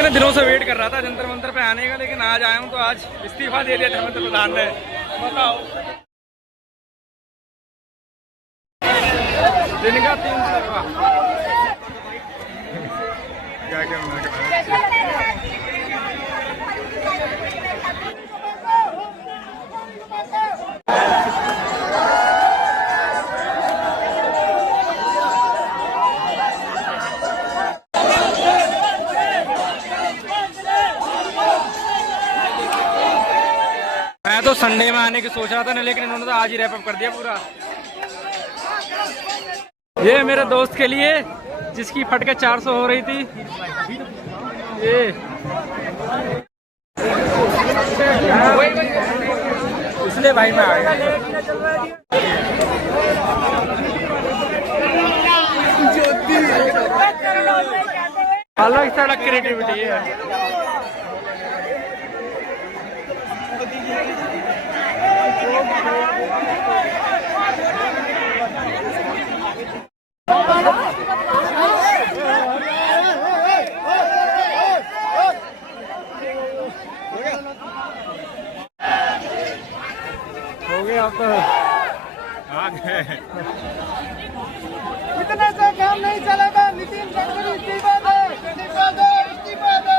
इतने दिनों से वेट कर रहा था जंतर मंतर पे आने का, लेकिन आज आया हूँ तो आज इस्तीफा दे दिया धर्मेंद्र प्रधान ने। बताओ, दिन का 3 तनख्वाह क्या क्या मैं तो संडे में आने की सोच रहा था ना, लेकिन इन्होंने तो आज ही रैप अप कर दिया पूरा। ये मेरे दोस्त के लिए जिसकी फटके 400 हो रही थी, ये इसलिए भाई मैं आ गया। अलग सड़क क्रिएटिविटी है। हो गया अब तो आ गए। इतने से काम नहीं चलेगा। नितिन गडकरी इस्तीफा दो, इस्तीफा दो, इस्तीफा दो।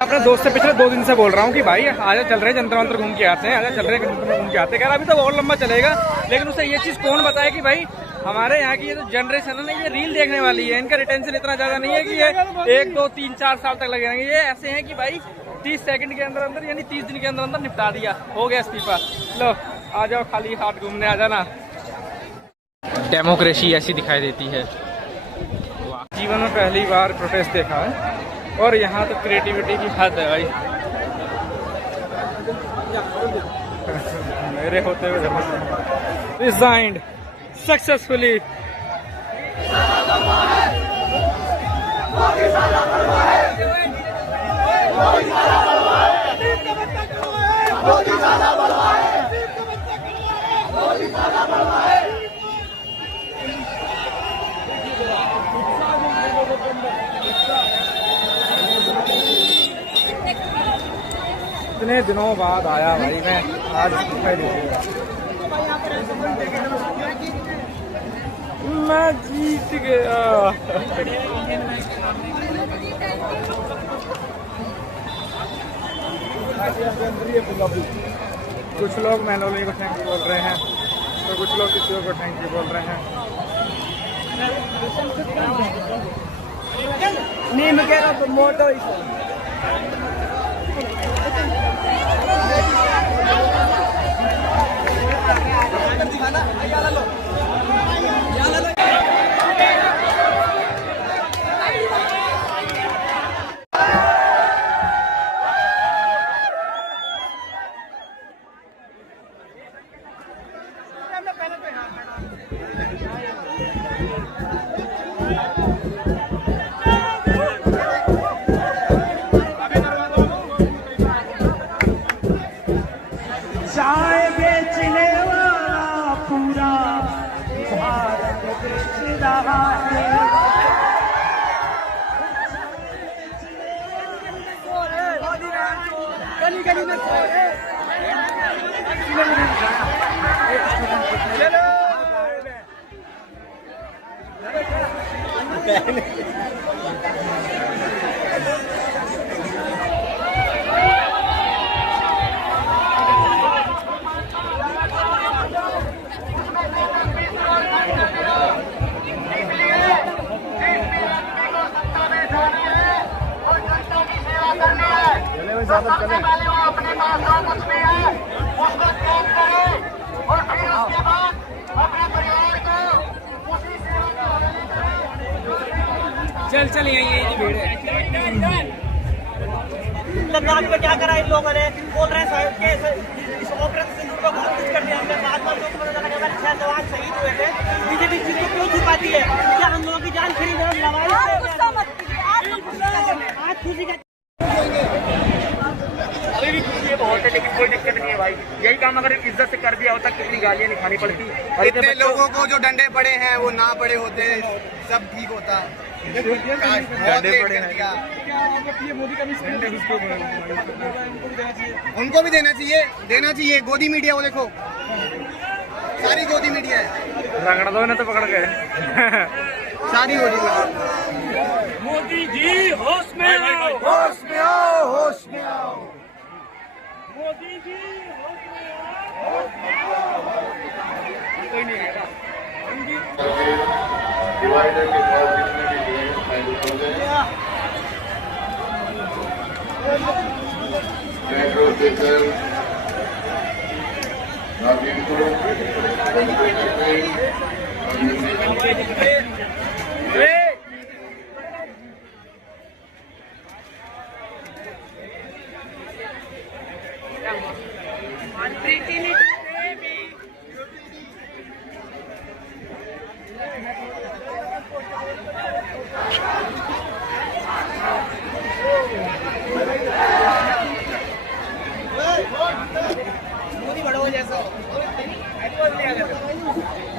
अपने दोस्त से पिछले 2 दिन से बोल रहा हूँ कि भाई आजा चल रहे जंतर मंतर घूम के आते हैं, आजा चल रहे घूम के आते हैं। अभी तो और लंबा चलेगा, लेकिन उसे ये चीज कौन बताए कि भाई हमारे यहाँ की ये जो जनरेशन है ना, ये रील देखने वाली है। इनका रिटेंशन इतना ज्यादा नहीं है कि ये 1, 2, 3, 4 साल तक लगे रहेंगे। ये ऐसे हैं कि भाई 30 सेकंड के अंदर अंदर यानी 30 दिन के अंदर अंदर निपटा दिया, हो गया इस्तीफा। लो आ जाओ, खाली हाथ घूमने आ जाना। डेमोक्रेसी ऐसी दिखाई देती है। जीवन में पहली बार प्रोटेस्ट देखा है, और यहाँ तो क्रिएटिविटी की हद है भाई। मेरे होते हुए रिजाइंड सक्सेसफुली। इतने दिनों बाद आया भाई मैं, आज दिखाई दीजिएगा। मैं जीत गया। कुछ लोग मैनुअली को थैंक यू बोल रहे हैं, तो कुछ लोग किसी को थैंक यू बोल रहे हैं। नीम के तो मोटो चाय बेचने वाला पूरा भारत बेच रहा है। गली गली में सबसे पहले वो अपने पास जो कुछ भी है उसको त्याग करे, और फिर उसके बाद अपने परिवार को उसी सेवा का हवाले करे। चल यही भीड़ है। लद्दाख में क्या करा इन लोगों ने, बोल रहे हैं कि इस ऑपरेशन सिंदूर को बहुत कुछ कर दिया हमने। बाद में लोग पता लगा 6 जवान शहीद हुए थे। बीजेपी चीज को क्यों छुपाती है? क्या हम लोगों की जान खरीद आज खुशी का अभी भी खुशी है बहुत है, लेकिन कोई दिक्कत नहीं है भाई। यही काम अगर इज्जत से कर दिया होता कितनी गालियां नहीं खानी पड़ती। इतने लोगों को जो डंडे पड़े हैं वो ना पड़े होते, सब ठीक होता। उनको भी देना चाहिए गोदी मीडिया, वो देखो सारी गोदी मीडिया है, रगड़ दो ना तो पकड़ के सारी गोदी मीडिया। मोदी जी होश में आओ, होश में आओ, होश में आओ। मोदी जी होश में आओ। कोई नहीं आएगा। डिवाइडर के पास जितने भी हैं मेट्रो स्टेशन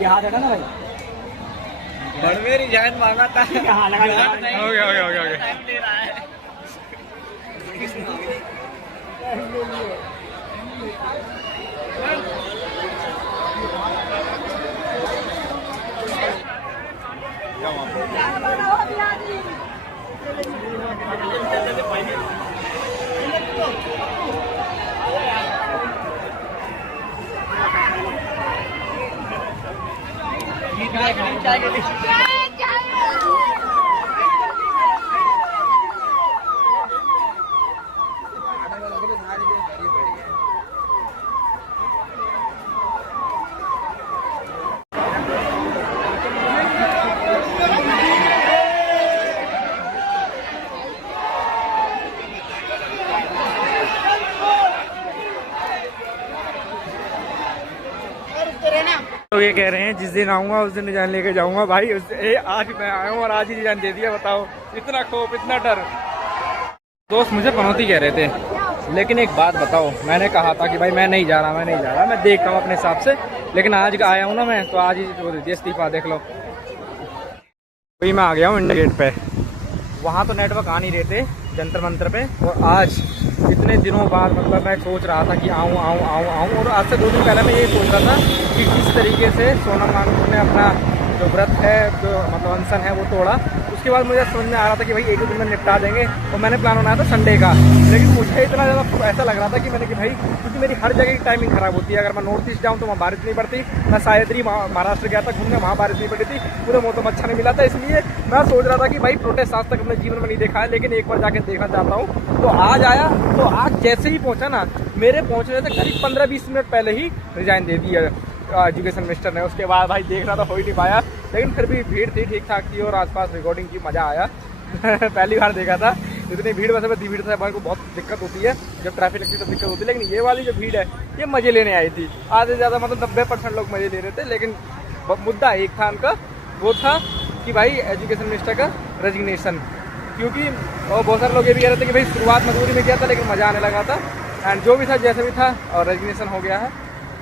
यहाँ देखा ना भाई, बड़मेरी जान मांगा था। हो गया। तो ये कह रहे हैं जिस दिन आऊंगा उस दिन निजान लेके जाऊंगा भाई। आज मैं आया हूँ और आज ही निजान दे दिया। बताओ, इतना खौफ, इतना डर। दोस्त मुझे पनौती कह रहे थे, लेकिन एक बात बताओ, मैंने कहा था कि भाई मैं नहीं जा रहा, मैं देखता हूँ अपने हिसाब से। लेकिन आज आया हूँ ना मैं, तो आज ही वो दे दिया इस्तीफा। देख लो, वही मैं आ गया हूँ इंडिया गेट पे। वहाँ तो नेटवर्क आ नहीं रहे थे जंतर मंतर पे, और आज इतने दिनों बाद मतलब मैं सोच रहा था कि आऊँ। और आज से 2 दिन पहले मैं ये सोच रहा था कि किस तरीके से सोनम वांगचुक ने अपना जो व्रत है, जो मतलब अनशन है, वो तोड़ा। उसके बाद मुझे समझ में आ रहा था कि भाई 1-2 दिन में निपटा देंगे, और मैंने प्लान बनाया था संडे का। लेकिन मुझे इतना ज़्यादा ऐसा लग रहा था कि मैंने कि भाई, क्योंकि मेरी हर जगह की टाइमिंग ख़राब होती है। अगर मैं नॉर्थ ईस्ट जाऊँ तो वहाँ बारिश नहीं पड़ती। मैं सायत्री महाराष्ट्र गया था घूमने, वहाँ बारिश नहीं पड़ी थी, पूरे मौसम अच्छा नहीं मिला था। इसलिए मैं सोच रहा था कि भाई प्रोटेस्ट आज तक अपने जीवन में नहीं देखा है, लेकिन एक बार जाके देखना चाहता हूँ। तो आज आया, तो आज जैसे ही पहुँचा ना, मेरे पहुँचने से करीब 15-20 मिनट पहले ही रिजाइन दे दिया एजुकेशन मिनिस्टर ने। उसके बाद भाई देखना तो हो ही नहीं पाया, लेकिन फिर भी भीड़ थी, ठीक ठाक थी, और आसपास रिकॉर्डिंग की मज़ा आया। पहली बार देखा था इतनी भीड़। वैसे में भीड़ से हमारे को बहुत दिक्कत होती है, जब ट्रैफिक लगती है तो दिक्कत होती है, लेकिन ये वाली जो भीड़ है ये मज़े लेने आई थी। आधे से ज़्यादा मतलब 90% लोग मज़े ले रहे थे। लेकिन मुद्दा एक था उनका, वो था कि भाई एजुकेशन मिनिस्टर का रेजिग्नेशन। क्योंकि और बहुत सारे लोग ये भी कह रहे थे कि भाई शुरुआत मजबूरी में किया था, लेकिन मज़ा आने लगा था। एंड जो भी था जैसे भी था, और रेजिग्नेशन हो गया है।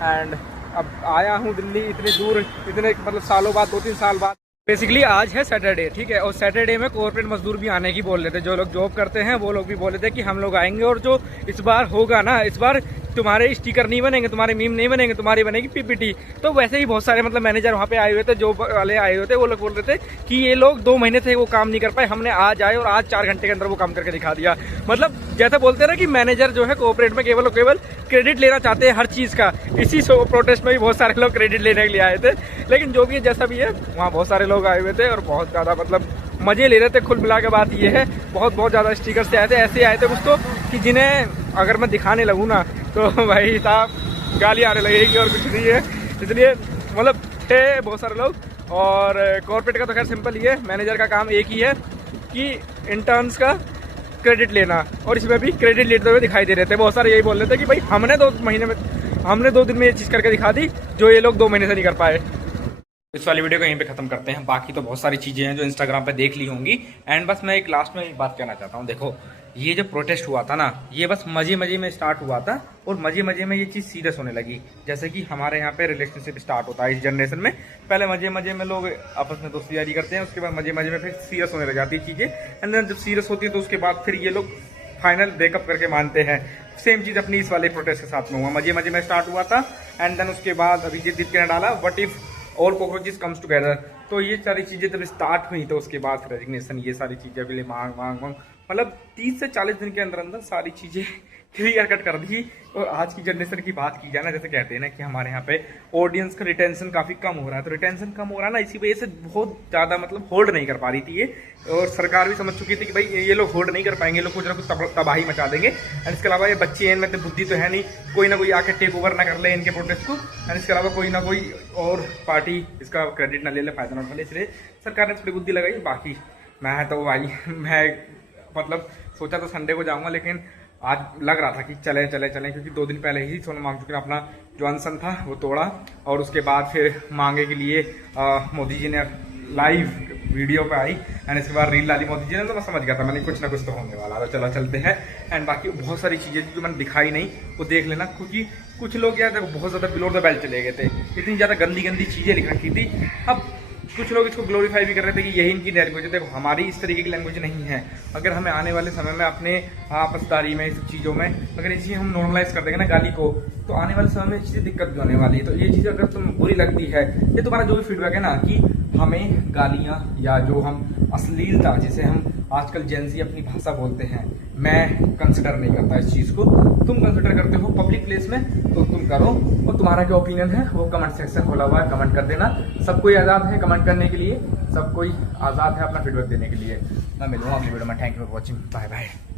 एंड अब आया हूँ दिल्ली इतनी दूर, इतने मतलब सालों बाद, 2-3 साल बाद। बेसिकली आज है सैटरडे, ठीक है, और सैटरडे में कॉर्पोरेट मजदूर भी आने की बोल रहे थे। जो लोग जॉब करते हैं वो लोग भी बोल रहे थे कि हम लोग आएंगे। और जो इस बार होगा ना, इस बार तुम्हारे स्टिकर नहीं बनेंगे, तुम्हारे मीम नहीं बनेंगे, तुम्हारी बनेगी पीपीटी। तो वैसे ही बहुत सारे मतलब मैनेजर वहाँ पे आए हुए थे, जॉब वाले आए हुए थे, वो लोग बोल रहे थे कि ये लोग 2 महीने से वो काम नहीं कर पाए, हमने आज आए और आज 4 घंटे के अंदर वो काम करके दिखा दिया। मतलब जैसे बोलते हैं ना कि मैनेजर जो है कॉर्पोरेट में केवल क्रेडिट लेना चाहते हैं हर चीज़ का। इसी प्रोटेस्ट में भी बहुत सारे लोग क्रेडिट लेने के लिए आए थे। लेकिन जो भी है, जैसा भी है, वहाँ बहुत सारे लोग आए हुए थे और बहुत ज़्यादा मतलब मज़े ले रहे थे। कुल मिला के बात ये है, बहुत ज़्यादा स्टिकर से आए थे, ऐसे आए थे कुछ तो कि जिन्हें अगर मैं दिखाने लगूँ ना तो भाई साहब गाली आने लगेगी, और कुछ नहीं है। इसलिए मतलब थे बहुत सारे लोग। और कॉर्पोरेट का तो खैर सिंपल ही है, मैनेजर का काम एक ही है कि इंटर्न्स का क्रेडिट लेना, और इसमें भी क्रेडिट लेते हुए दिखाई दे रहे थे। बहुत सारे यही बोल रहे थे कि भाई हमने 2 दिन में ये चीज़ करके दिखा दी जो ये लोग 2 महीने से नहीं कर पाए। इस वाली वीडियो को यहीं पे खत्म करते हैं। बाकी तो बहुत सारी चीज़ें हैं जो इंस्टाग्राम पे देख ली होंगी। एंड बस मैं एक लास्ट में एक बात कहना चाहता हूँ। देखो, ये जो प्रोटेस्ट हुआ था ना, ये बस मजे मजे में स्टार्ट हुआ था और मजे मजे में ये चीज़ सीरियस होने लगी। जैसे कि हमारे यहाँ पे रिलेशनशिप स्टार्ट होता है इस जनरेशन में, पहले मजे मजे में लोग आपस में दोस्ती यारी करते हैं, उसके बाद मजे मजे में फिर सीरियस होने लग जाती है चीज़ें, एंड देन जब सीरियस होती है तो उसके बाद फिर ये लोग फाइनल ब्रेकअप करके मानते हैं। सेम चीज़ अपनी इस वाले प्रोटेस्ट के साथ में हुआ, मजे मजे में स्टार्ट हुआ था एंड देन उसके बाद अभिजीत दीप ने डाला what if all cockroaches comes together. तो ये सारी चीज़ें जब स्टार्ट हुई तो उसके बाद रेजिग्नेशन, ये सारी चीज़ें भी मांग मांग मांग, मतलब 30 से 40 दिन के अंदर अंदर सारी चीज़ें क्लियर कट कर दी। और आज की जनरेशन की बात की जाए ना, जैसे कहते हैं ना कि हमारे यहाँ पे ऑडियंस का रिटेंशन काफ़ी कम हो रहा है, तो रिटेंशन कम हो रहा है ना, इसी वजह से बहुत ज़्यादा मतलब होल्ड नहीं कर पा रही थी ये, और सरकार भी समझ चुकी थी कि भाई ये लोग होल्ड नहीं कर पाएंगे, ये लोग कुछ ना कुछ तबाही मचा देंगे। एंड इसके अलावा ये बच्चे हैं, इनमें तो बुद्धि तो है नहीं, कोई ना कोई आके टेक ओवर ना कर ले इनके प्रोटेस्ट को, एंड इसके अलावा कोई ना कोई और पार्टी इसका क्रेडिट ना ले ले, फायदा ना उठा ले, इसलिए सरकार ने थोड़ी बुद्धि लगाई। बाकी मैं तो भाई मैं मतलब सोचा तो संडे को जाऊंगा, लेकिन आज लग रहा था कि चले चले चले, क्योंकि 2 दिन पहले ही सोनम वांगचुक ने अपना जो अनशन था वो तोड़ा, और उसके बाद फिर मांगे के लिए मोदी जी ने लाइव वीडियो पे आई, एंड इसके बाद रील डाली मोदी जी ने, तो मैं समझ गया था, मैंने कुछ ना कुछ तो होने वाला, तो चलो चलते हैं। एंड बाकी बहुत सारी चीज़ें जो मैंने दिखाई नहीं वो देख लेना, क्योंकि कुछ लोग यार देखो बहुत ज़्यादा बिलो द बेल्ट चले गए थे, इतनी ज़्यादा गंदी गंदी चीज़ें लिख रखी थी। अब कुछ लोग इसको ग्लोरीफाई भी कर रहे थे कि यही इनकी लैंग्वेज है। देखो हमारी इस तरीके की लैंग्वेज नहीं है, अगर हमें आने वाले समय में अपने आपसदारी में, इस चीज़ों में अगर ये चीज़ हम नॉर्मलाइज कर देंगे ना गाली को, तो आने वाले समय में ये चीज़ें दिक्कत भी होने वाली है। तो ये चीज़ अगर तुम बुरी लगती है, ये तुम्हारा जो भी फीडबैक है ना कि हमें गालियाँ या जो हम अश्लीलता जिसे हम आजकल जेंजी अपनी भाषा बोलते हैं, मैं कंसिडर नहीं करता इस चीज़ को। तुम कंसिडर करते हो पब्लिक प्लेस में तो तुम करो, और तुम्हारा क्या ओपिनियन है वो कमेंट सेक्शन खोला हुआ है, कमेंट कर देना। सब कोई आज़ाद है कमेंट करने के लिए, सब कोई आज़ाद है अपना फीडबैक देने के लिए। मैं मिलूंगा अगली वीडियो में। Thank you for watching, bye bye.